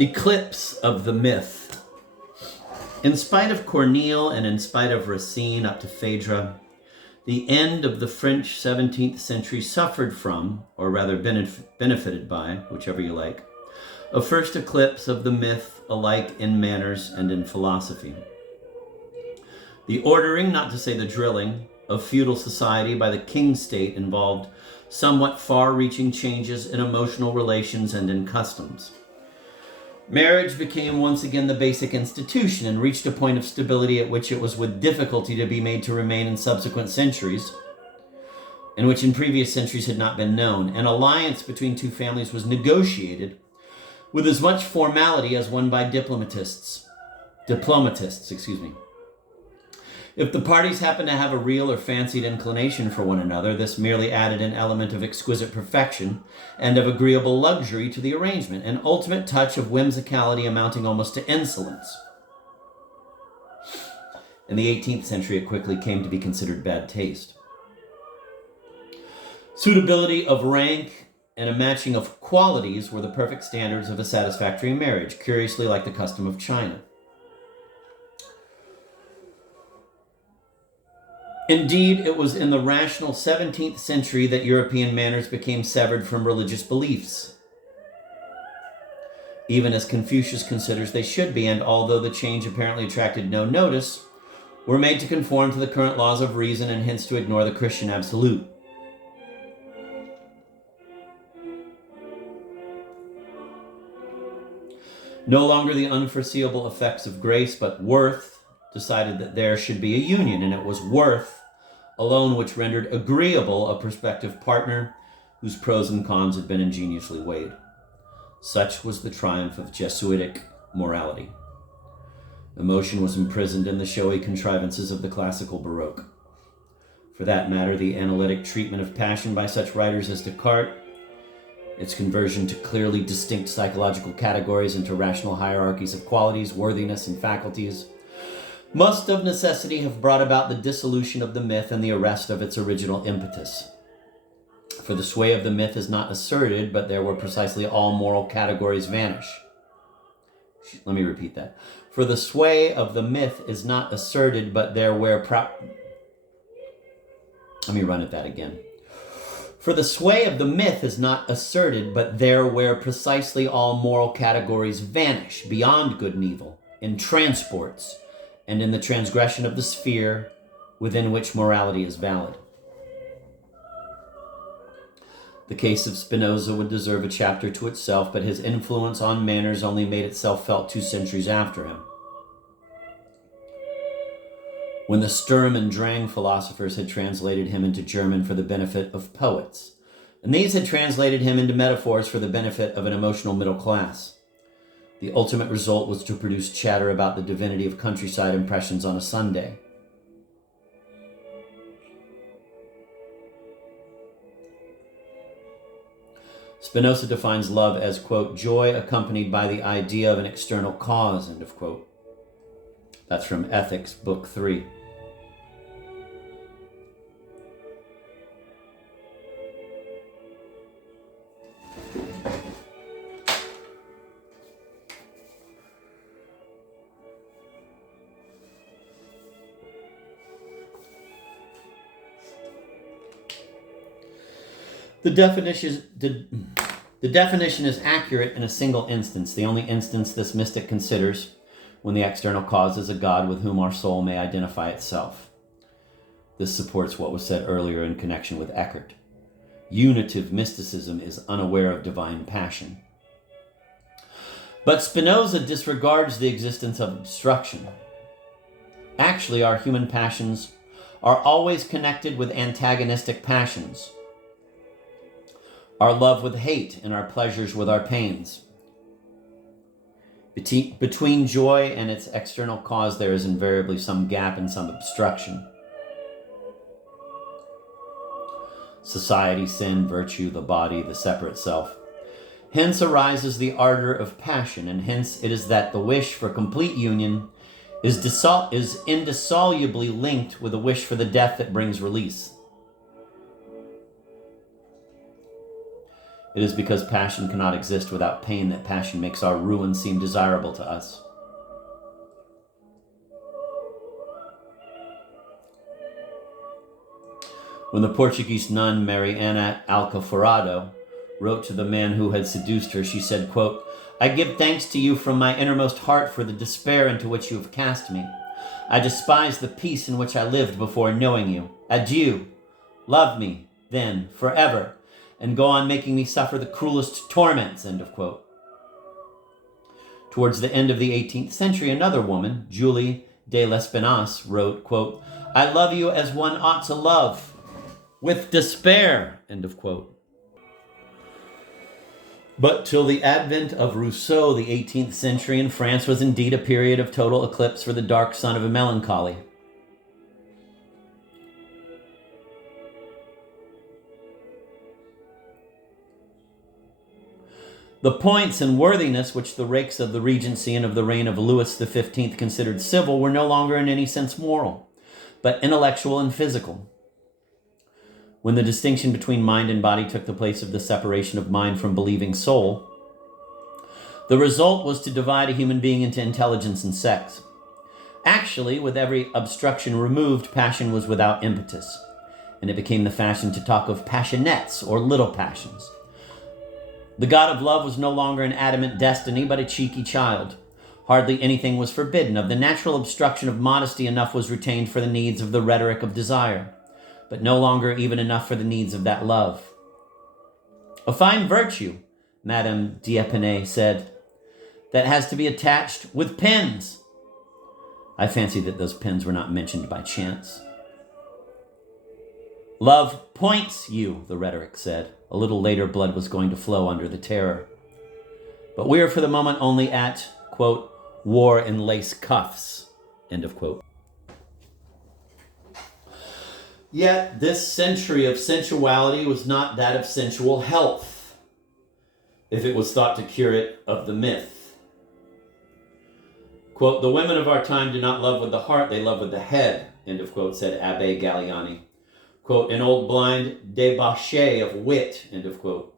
Eclipse of the myth. In spite of Corneille and in spite of Racine up to Phèdre, the end of the French 17th century suffered from, or rather benefited by, whichever you like, a first eclipse of the myth alike in manners and in philosophy. The ordering, not to say the drilling, of feudal society by the king-state involved somewhat far-reaching changes in emotional relations and in customs. Marriage became once again the basic institution and reached a point of stability at which it was with difficulty to be made to remain in subsequent centuries, and which in previous centuries had not been known. An alliance between two families was negotiated with as much formality as one by diplomatists. If the parties happened to have a real or fancied inclination for one another, this merely added an element of exquisite perfection and of agreeable luxury to the arrangement, an ultimate touch of whimsicality amounting almost to insolence. In the 18th century, it quickly came to be considered bad taste. Suitability of rank and a matching of qualities were the perfect standards of a satisfactory marriage, curiously like the custom of China. Indeed, it was in the rational 17th century that European manners became severed from religious beliefs, even as Confucius considers they should be, and although the change apparently attracted no notice, were made to conform to the current laws of reason and hence to ignore the Christian absolute. No longer the unforeseeable effects of grace, but worth decided that there should be a union, and it was worth alone which rendered agreeable a prospective partner whose pros and cons had been ingeniously weighed. Such was the triumph of Jesuitic morality. Emotion was imprisoned in the showy contrivances of the classical Baroque. For that matter, the analytic treatment of passion by such writers as Descartes, its conversion to clearly distinct psychological categories into rational hierarchies of qualities, worthiness, and faculties, must of necessity have brought about the dissolution of the myth and the arrest of its original impetus. For the sway of the myth is not asserted, but there where precisely all moral categories vanish. Let me repeat that. For the sway of the myth is not asserted, but there where Let me run at that again. For the sway of the myth is not asserted, but there where precisely all moral categories vanish, beyond good and evil, in transports, and in the transgression of the sphere within which morality is valid. The case of Spinoza would deserve a chapter to itself, but his influence on manners only made itself felt 2 centuries after him, when the Sturm and Drang philosophers had translated him into German for the benefit of poets, and these had translated him into metaphors for the benefit of an emotional middle class. The ultimate result was to produce chatter about the divinity of countryside impressions on a Sunday. Spinoza defines love as, quote, joy accompanied by the idea of an external cause, end of quote. That's from Ethics, Book 3. The definition is accurate in a single instance, the only instance this mystic considers, when the external cause is a God with whom our soul may identify itself. This supports what was said earlier in connection with Eckhart. Unitive mysticism is unaware of divine passion. But Spinoza disregards the existence of obstruction. Actually, our human passions are always connected with antagonistic passions. Our love with hate and our pleasures with our pains. Between joy and its external cause, there is invariably some gap and some obstruction. Society, sin, virtue, the body, the separate self. Hence arises the ardor of passion, and hence it is that the wish for complete union is indissolubly linked with a wish for the death that brings release. It is because passion cannot exist without pain that passion makes our ruin seem desirable to us. When the Portuguese nun Mariana Alcoforado wrote to the man who had seduced her, she said, quote, "I give thanks to you from my innermost heart for the despair into which you have cast me. I despise the peace in which I lived before knowing you. Adieu. Love me, then, forever, and go on making me suffer the cruelest torments," end of quote. Towards the end of the 18th century, another woman, Julie de Lespinasse, wrote, quote, "I love you as one ought to love, with despair," end of quote. But till the advent of Rousseau, the 18th century in France was indeed a period of total eclipse for the dark sun of a melancholy. The points and worthiness which the rakes of the Regency and of the reign of Louis XV considered civil were no longer in any sense moral, but intellectual and physical. When the distinction between mind and body took the place of the separation of mind from believing soul, the result was to divide a human being into intelligence and sex. Actually, with every obstruction removed, passion was without impetus, and it became the fashion to talk of passionettes or little passions. The god of love was no longer an adamant destiny, but a cheeky child. Hardly anything was forbidden. Of the natural obstruction of modesty, enough was retained for the needs of the rhetoric of desire, but no longer even enough for the needs of that love. "A fine virtue," Madame d'Épinay said, "that has to be attached with pins." I fancy that those pins were not mentioned by chance. "Love points you," the rhetoric said. A little later, blood was going to flow under the terror. But we are for the moment only at, quote, "war in lace cuffs," end of quote. Yet this century of sensuality was not that of sensual health, if it was thought to cure it of the myth. Quote, "The women of our time do not love with the heart, they love with the head," end of quote, said Abbé Galliani. Quote, "An old blind debauchee of wit," end of quote,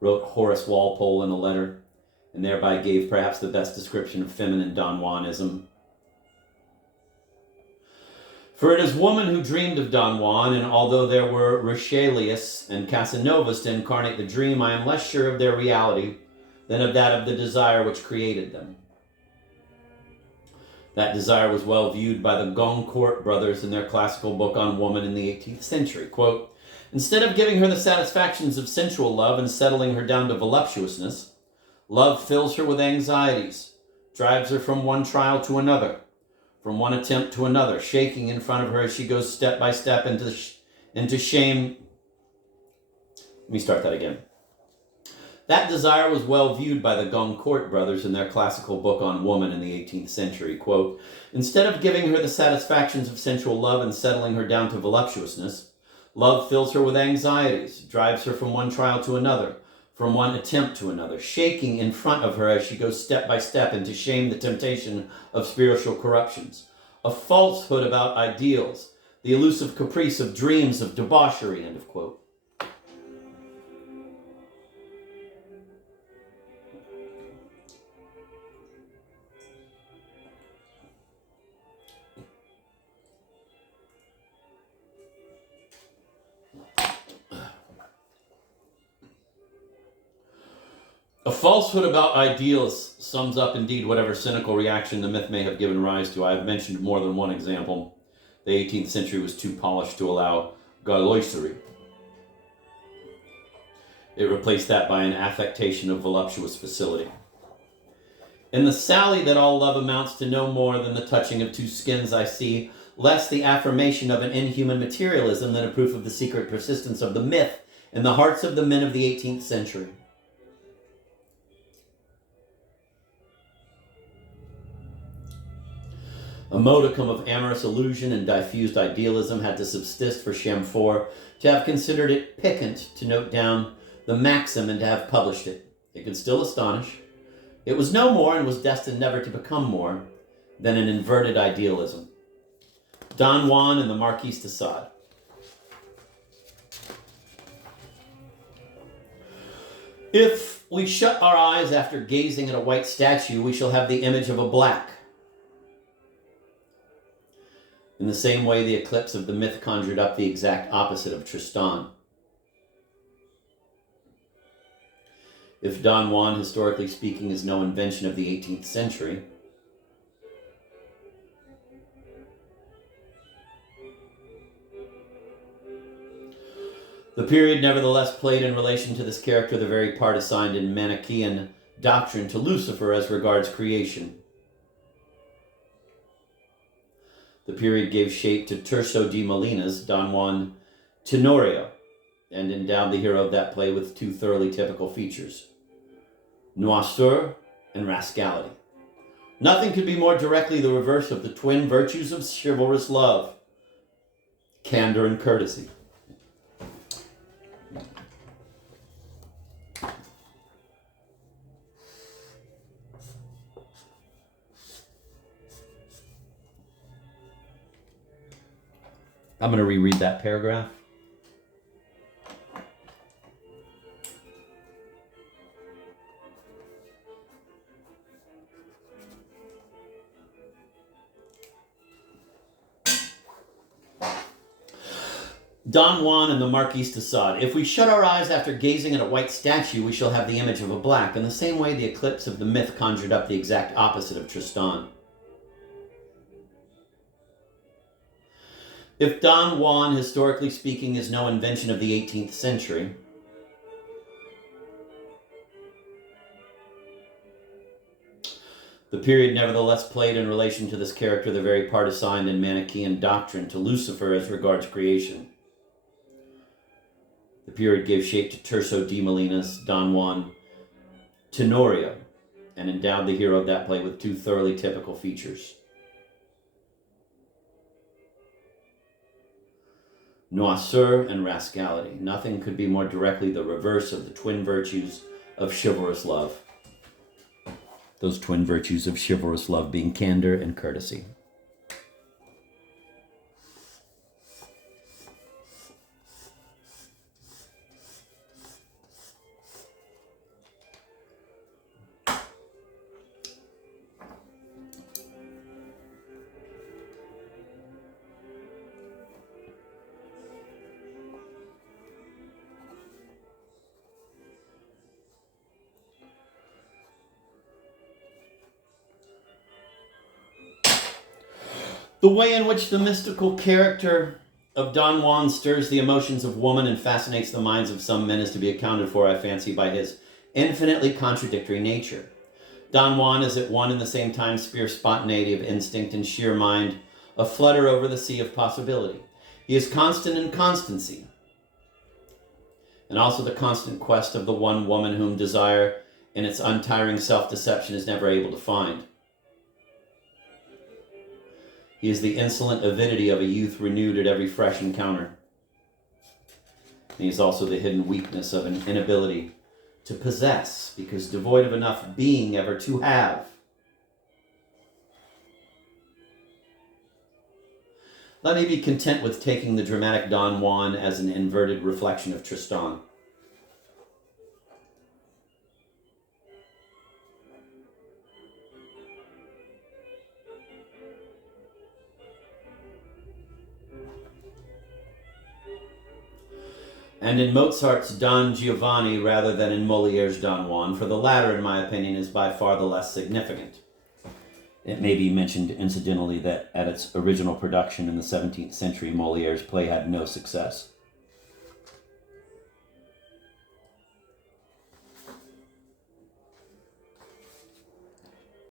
wrote Horace Walpole in a letter, and thereby gave perhaps the best description of feminine Don Juanism. For it is woman who dreamed of Don Juan, and although there were Richelieu's and Casanovas to incarnate the dream, I am less sure of their reality than of that of the desire which created them. That desire was well viewed by the Goncourt brothers in their classical book on woman in the 18th century. Quote, "Instead of giving her the satisfactions of sensual love and settling her down to voluptuousness, love fills her with anxieties, drives her from one trial to another, from one attempt to another, shaking in front of her as she goes step by step into shame." Let me start that again. That desire was well viewed by the Goncourt brothers in their classical book on woman in the 18th century. Quote, "Instead of giving her the satisfactions of sensual love and settling her down to voluptuousness, love fills her with anxieties, drives her from one trial to another, from one attempt to another, shaking in front of her as she goes step by step into shame, the temptation of spiritual corruptions, a falsehood about ideals, the elusive caprice of dreams of debauchery," end of quote. A falsehood about ideals sums up indeed whatever cynical reaction the myth may have given rise to. I have mentioned more than one example. The 18th century was too polished to allow gauloiserie. It replaced that by an affectation of voluptuous facility. In the sally that all love amounts to no more than the touching of two skins, I see less the affirmation of an inhuman materialism than a proof of the secret persistence of the myth in the hearts of the men of the 18th century. A modicum of amorous illusion and diffused idealism had to subsist for Chamfort to have considered it piquant to note down the maxim and to have published it. It could still astonish. It was no more, and was destined never to become more, than an inverted idealism. Don Juan and the Marquis de Sade. If we shut our eyes after gazing at a white statue, we shall have the image of a black. In the same way, the eclipse of the myth conjured up the exact opposite of Tristan. If Don Juan, historically speaking, is no invention of the 18th century, the period nevertheless played in relation to this character the very part assigned in Manichaean doctrine to Lucifer as regards creation. The period gave shape to Tirso de Molina's Don Juan Tenorio, and endowed the hero of that play with two thoroughly typical features: noirceur and rascality. Nothing could be more directly the reverse of the twin virtues of chivalrous love: candor and courtesy. I'm going to reread that paragraph. Don Juan and the Marquis de Sade. If we shut our eyes after gazing at a white statue, we shall have the image of a black. In the same way, the eclipse of the myth conjured up the exact opposite of Tristan. If Don Juan, historically speaking, is no invention of the 18th century, the period nevertheless played in relation to this character the very part assigned in Manichaean doctrine to Lucifer as regards creation. The period gave shape to Tirso de Molina's Don Juan Tenorio, and endowed the hero of that play with two thoroughly typical features: noirceur and rascality. Nothing could be more directly the reverse of the twin virtues of chivalrous love. Those twin virtues of chivalrous love being candor and courtesy. The way in which the mystical character of Don Juan stirs the emotions of woman and fascinates the minds of some men is to be accounted for, I fancy, by his infinitely contradictory nature. Don Juan is at one and the same time pure spontaneity of instinct and sheer mind, a flutter over the sea of possibility. He is constant in constancy, and also the constant quest of the one woman whom desire, in its untiring self-deception, is never able to find. He is the insolent avidity of a youth renewed at every fresh encounter. And he is also the hidden weakness of an inability to possess, because devoid of enough being ever to have. Let me be content with taking the dramatic Don Juan as an inverted reflection of Tristan. And in Mozart's Don Giovanni rather than in Molière's Don Juan, for the latter, in my opinion, is by far the less significant. It may be mentioned incidentally that at its original production in the 17th century, Molière's play had no success.